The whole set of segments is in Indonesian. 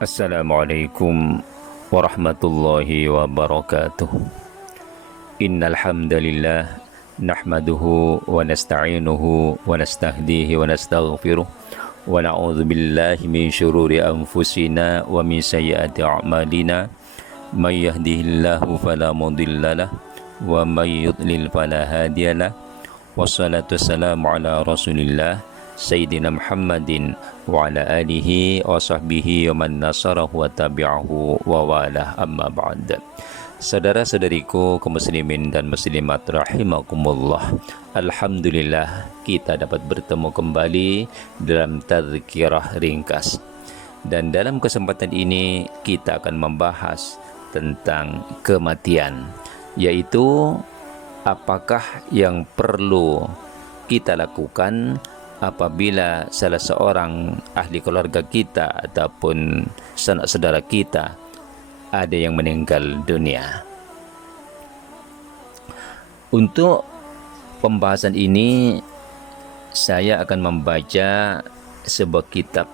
Assalamualaikum warahmatullahi wabarakatuh. Innal hamdalillah nahmaduhu wa nasta'inuhu wa nastahdihi wa nastaghfiruh wa na'udzu billahi min syururi anfusina wa min sayyiati a'malina. May yahdihillahu fala mudhillalah wa may yudlil fala hadiyalah. Wassalatu wassalamu ala Rasulillah Sayyidina Muhammadin wa ala alihi wa sahbihi wa man nasarahu wa tabi'ahu wa walah, amma ba'd. Saudara-saudariku kaum muslimin dan muslimat rahimakumullah, alhamdulillah kita dapat bertemu kembali dalam tazkirah ringkas. Dan dalam kesempatan ini kita akan membahas tentang kematian, yaitu apakah yang perlu kita lakukan apabila salah seorang ahli keluarga kita ataupun sanak saudara kita ada yang meninggal dunia. Untuk pembahasan ini saya akan membaca sebuah kitab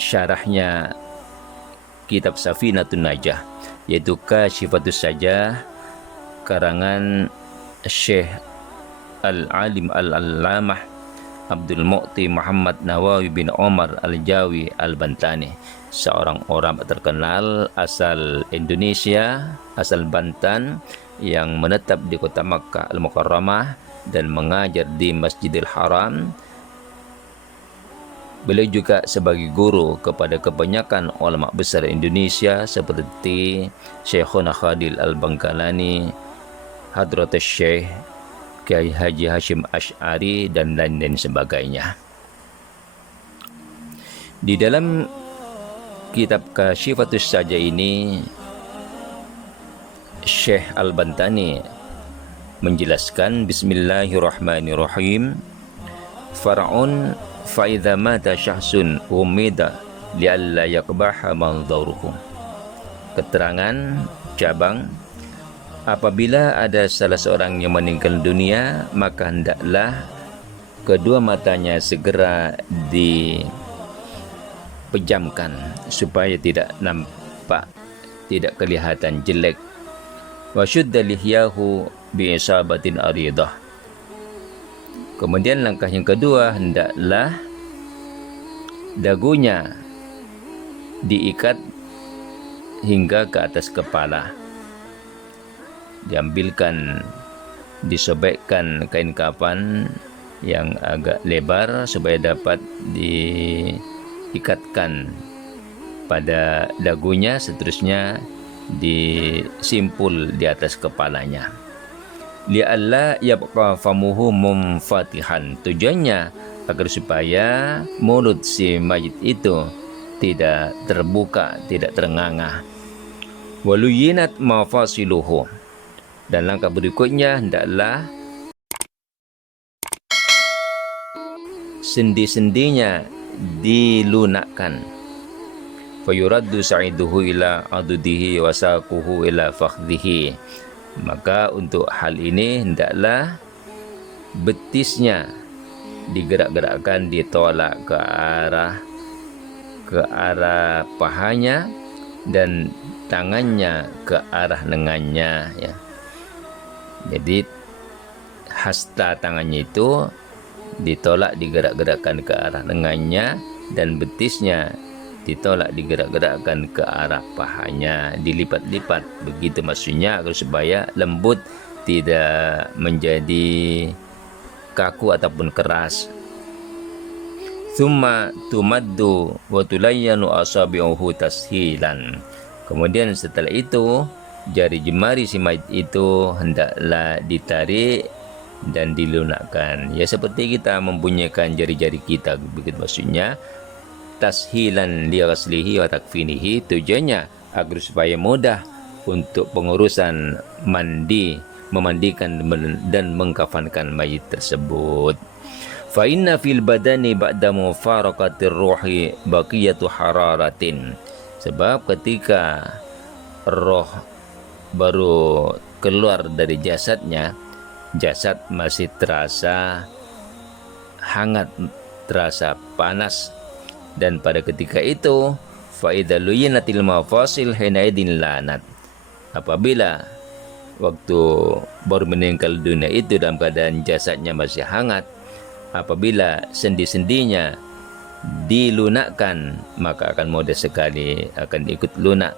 syarahnya kitab Safinatun Najah, yaitu Kasyifatus Sajah karangan Syekh Al-Alim Al-Allamah Abdul Mu'ti Muhammad Nawawi bin Omar Al-Jawi Al-Bantani, seorang orang terkenal asal Indonesia, asal Banten, yang menetap di kota Makkah Al-Mukarramah dan mengajar di Masjidil Haram. Beliau juga sebagai guru kepada kebanyakan ulama besar Indonesia seperti Syekhuna Khadil Al-Bangkalani, Hadratus Syekh Kiai Haji Hashim Asy'ari dan lain-lain sebagainya. Di dalam kitab Kasyifatus Sajah ini, Syekh Al-Bantani menjelaskan, bismillahirrahmanirrahim, far'un fa idza mata syahsun umida li'alla yaqbaha manzaruhu. Keterangan cabang, apabila ada salah seorang yang meninggal dunia, maka hendaklah kedua matanya segera dipejamkan supaya tidak nampak, tidak kelihatan jelek. Wa syudda lihyahu bi isabatin aridah. Kemudian langkah yang kedua, hendaklah dagunya diikat hingga ke atas kepala. Diambilkan, disobekkan kain kafan yang agak lebar supaya dapat diikatkan pada dagunya, seterusnya disimpul di atas kepalanya. Li'alla yabqa famuhu mumfatihan, tujuannya agar supaya mulut si mayit itu tidak terbuka, tidak terengah-engah. Waluyinat mafasiluhu, dan langkah berikutnya hendaklah sendi-sendinya dilunakkan. Fayuraddu sa'iduhu ila adudihi wa saquhu ila fakhdhihi. Maka untuk hal ini hendaklah betisnya digerak-gerakkan, ditolak ke arah pahanya, dan tangannya ke arah lengannya, ya. Jadi hasta tangannya itu ditolak, digerak-gerakkan ke arah lengannya, dan betisnya ditolak, digerak-gerakkan ke arah pahanya, dilipat-lipat, begitu maksudnya, agar supaya lembut, tidak menjadi kaku ataupun keras. Tsumma tumaddu wa tulayyanu asabi'uhu tashilan. Kemudian setelah itu jari jemari si mayit itu hendaklah ditarik dan dilunakkan, ya seperti kita membunyikan jari-jari kita, begitu maksudnya. Tashilan li ghaslihi wa takfinihi, tujuannya agar supaya mudah untuk pengurusan mandi, memandikan dan mengkafankan mayit tersebut. Fa inna fil badani ba'da mufaraqatir ruhi baqiyatu hararatin, sebab ketika roh baru keluar dari jasadnya, jasad masih terasa hangat, terasa panas, dan pada ketika itu fa idza luyinatil mafasil hinaidin lanat. Apabila waktu baru meninggal dunia itu dalam keadaan jasadnya masih hangat, apabila sendi-sendinya dilunakkan, maka akan mudah sekali akan ikut lunak.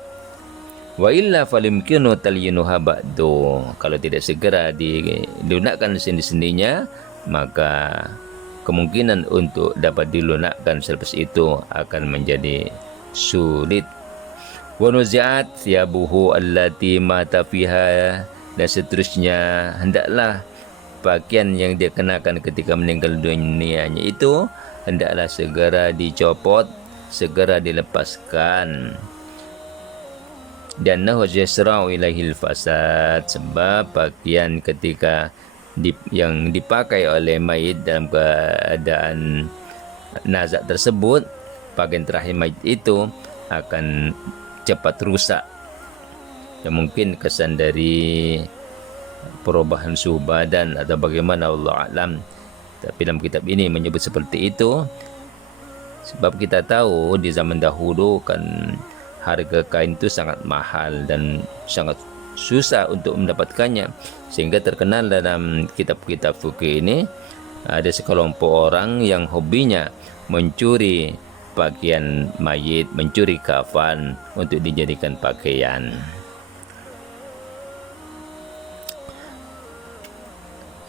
Wa illa falimkinu talyinuha ba'du. Kalau tidak segera dilunakkan sendi-sendinya, maka kemungkinan untuk dapat dilunakkan selepas itu akan menjadi sulit. Wa nuzi'at thiyabuhu allati mata fiha, dan seterusnya hendaklah pakaian yang dia kenakan ketika meninggal dunianya itu hendaklah segera dicopot, segera dilepaskan. Dan nahu yasra'u ilaihil fasad, sebab pakaian ketika yang dipakai oleh mayit dalam keadaan nazak tersebut, pakaian terakhir mayit itu akan cepat rusak. Ya, mungkin kesan dari perubahan suhu badan atau bagaimana, Allah alam. Tapi dalam kitab ini menyebut seperti itu, sebab kita tahu di zaman dahulu kan harga kain itu sangat mahal dan sangat susah untuk mendapatkannya, sehingga terkenal dalam kitab-kitab fikih ini ada sekelompok orang yang hobinya mencuri pakaian mayit, mencuri kafan untuk dijadikan pakaian.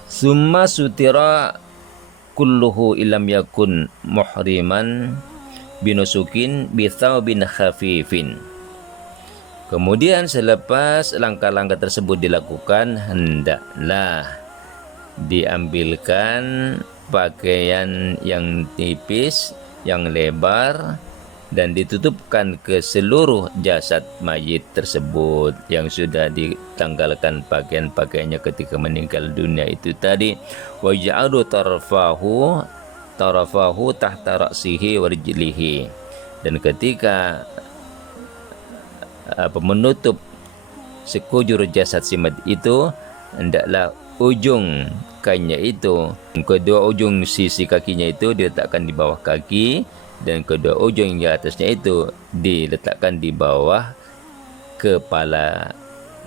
Summa sutira kulluhu ilam yakun muhriman binusukin bithawbin khafifin. Kemudian selepas langkah-langkah tersebut dilakukan, hendaklah diambilkan pakaian yang tipis, yang lebar, dan ditutupkan ke seluruh jasad mayit tersebut yang sudah ditanggalkan pakaian-pakaiannya ketika meninggal dunia itu tadi. Wa ja'alu tarafahu tahta ra'sihi wa rijlihi, dan ketika menutup sekujur jasad si mayit itu, hendaklah ujung kainnya itu, kedua ujung sisi kakinya itu diletakkan di bawah kaki, dan kedua ujung yang di atasnya itu diletakkan di bawah kepala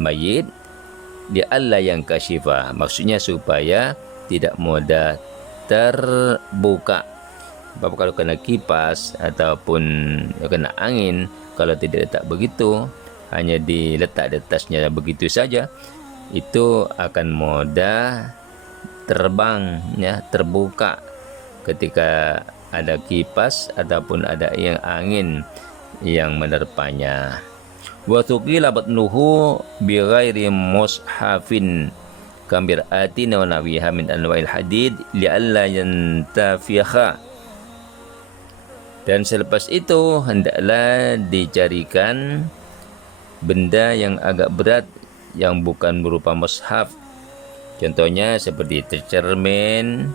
mayit. Di Allah yang kasyifa, maksudnya supaya tidak mudah terbuka. Sebab kalau kena kipas ataupun kena angin, kalau tidak letak begitu, hanya diletak di atasnya begitu saja, itu akan mudah terbang, ya, terbuka ketika ada kipas ataupun ada yang angin yang menerpanya. Wa tuqila batnuhu bi ghairi mushafin kambir atin wa nawiha min anwa'il hadid li'alla yantafiha. Dan selepas itu hendaklah dicarikan benda yang agak berat yang bukan berupa mushaf. Contohnya seperti cermin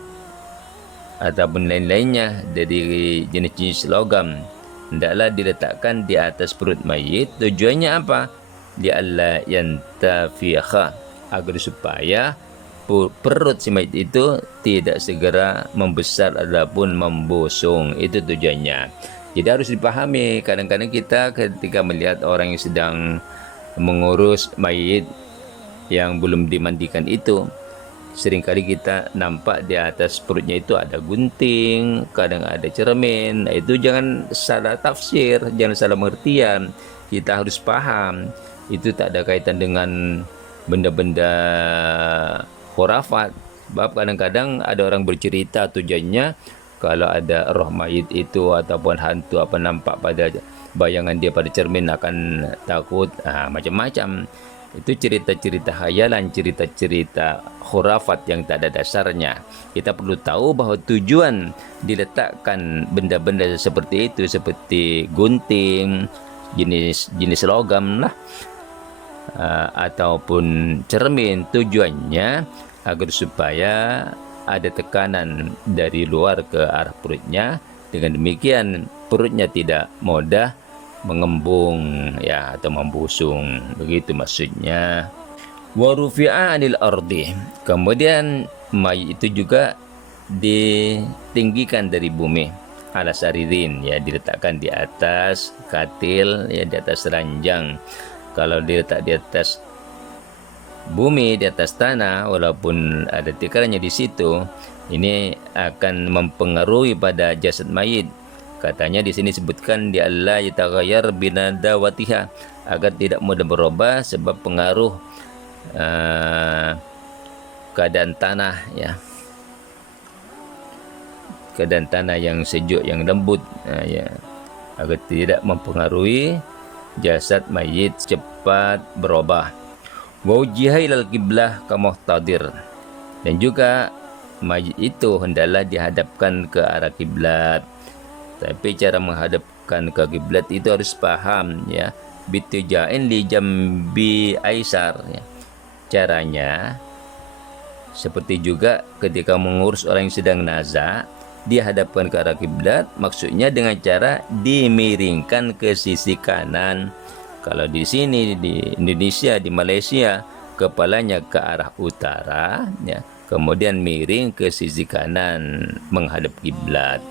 ataupun lain-lainnya dari jenis-jenis logam, hendaklah diletakkan di atas perut mayit. Tujuannya apa? Li'alla yantafiha, agar supaya perut si mayit itu tidak segera membesar ataupun membusung. Itu tujuannya. Jadi harus dipahami, kadang-kadang kita ketika melihat orang yang sedang mengurus mayit yang belum dimandikan itu, seringkali kita nampak di atas perutnya itu ada gunting, kadang ada cermin. Nah, itu jangan salah tafsir, jangan salah pengertian. Kita harus paham, itu tak ada kaitan dengan benda-benda khurafat. Sebab kadang-kadang ada orang bercerita tujuannya kalau ada roh mayit itu ataupun hantu apa nampak pada bayangan dia pada cermin akan takut, macam-macam. Itu cerita-cerita khayalan, cerita-cerita khurafat yang tak ada dasarnya. Kita perlu tahu bahwa tujuan diletakkan benda-benda seperti itu, seperti gunting, jenis logam lah, ataupun cermin, tujuannya agar supaya ada tekanan dari luar ke arah perutnya. Dengan demikian perutnya tidak mudah mengembung, ya, atau membusung, begitu maksudnya. Wa rufi'a 'anil ardi, kemudian mayit itu juga ditinggikan dari bumi. ala saririn, ya diletakkan di atas katil, ya di atas ranjang. Kalau diletak di atas bumi, di atas tanah, walaupun ada tikarannya di situ, ini akan mempengaruhi pada jasad mayit. Katanya di sini sebutkan di Allah yataghayyar binadawatiha, agar tidak mudah berubah sebab pengaruh keadaan tanah, ya, keadaan tanah yang sejuk, yang lembut, ya, agar tidak mempengaruhi jasad mayit cepat berubah. Waujiha ilal qiblah kamuhtadir, dan juga mayit itu hendaklah dihadapkan ke arah kiblat. Tapi cara menghadapkan ke kiblat itu harus paham, ya, bitijain li jambi aisar, ya. Caranya seperti juga ketika mengurus orang yang sedang nazak, dia hadapkan ke arah kiblat, maksudnya dengan cara dimiringkan ke sisi kanan. Kalau di sini di Indonesia, di Malaysia, kepalanya ke arah utara, ya, kemudian miring ke sisi kanan menghadap kiblat.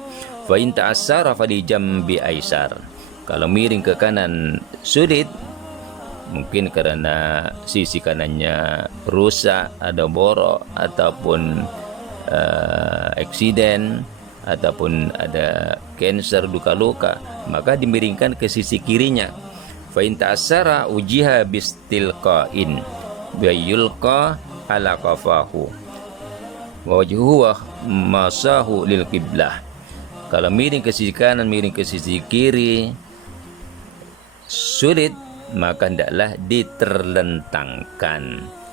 Fa in ta'assara fa li jambi aisar. Kalau miring ke kanan sulit, mungkin karena sisi kanannya rusak, ada borok, ataupun eksiden, ataupun ada kanker, luka-luka, maka dimiringkan ke sisi kirinya. Fa in ta'assara ujiha bistilqain wa yulqa ala qafahu wa wajhuhu masahu lil qiblah. Kalau miring ke sisi kanan, miring ke sisi kiri sulit, maka hendaklah diterlentangkan.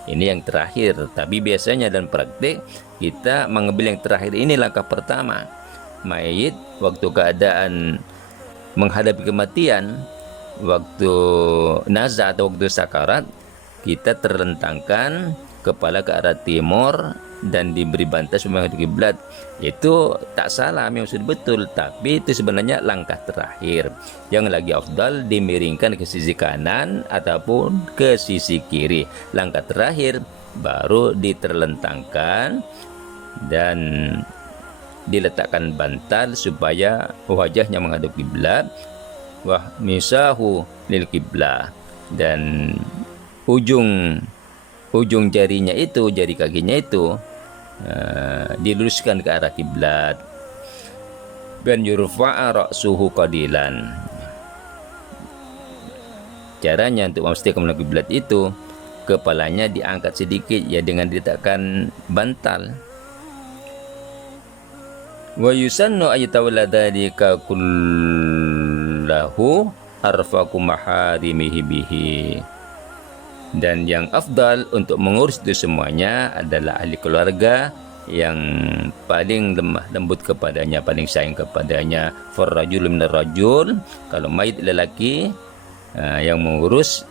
Ini yang terakhir, tapi biasanya dalam praktik kita mengambil yang terakhir ini langkah pertama. Mayit waktu keadaan menghadapi kematian, waktu nazak atau waktu sakarat, kita terlentangkan kepala ke arah timur dan diberi bantas menghadap kiblat. Itu tak salah, memang sudah betul, tapi itu sebenarnya langkah terakhir. Yang lagi afdal dimiringkan ke sisi kanan ataupun ke sisi kiri. Langkah terakhir baru diterlentangkan dan diletakkan bantal supaya wajahnya menghadap kiblat. Wah misahu lil kiblah, dan ujung jarinya itu, jari kakinya itu diluruskan ke arah kiblat. Dan yurfa'a ra'suhu qadilan. Caranya untuk memastikan menghadap kiblat itu, kepalanya diangkat sedikit, ya, dengan diletakkan bantal. Wa yusannu ayatawalla dzalika kullahu arfaqu maharimihi bihi. Dan yang afdal untuk mengurus itu semuanya adalah ahli keluarga yang paling lemah lembut kepadanya, paling sayang kepadanya. Farrajul minar rajul, kalau mayit lelaki yang mengurus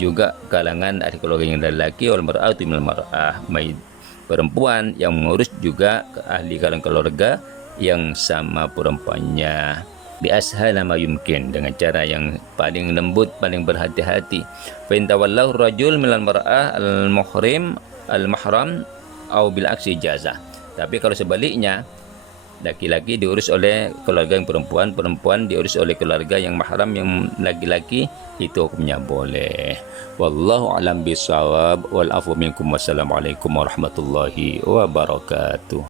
juga kalangan ahli keluarga yang lelaki, wal mar'atu minal mar'ah, mayit perempuan yang mengurus juga ahli kalangan keluarga yang sama perempuannya. Bi ashala ma yumkin, dengan cara yang paling lembut, paling berhati-hati. Fa in tawallahu rajul minal mar'ah al-muhrim al-mahram au bil aksi jaza. Tapi kalau sebaliknya, laki-laki diurus oleh keluarga yang perempuan, perempuan diurus oleh keluarga yang mahram yang laki-laki, itu hukumnya boleh. Wallahu a'lam bishawab, wal afu minkum, wassalamualaikum warahmatullahi wabarakatuh.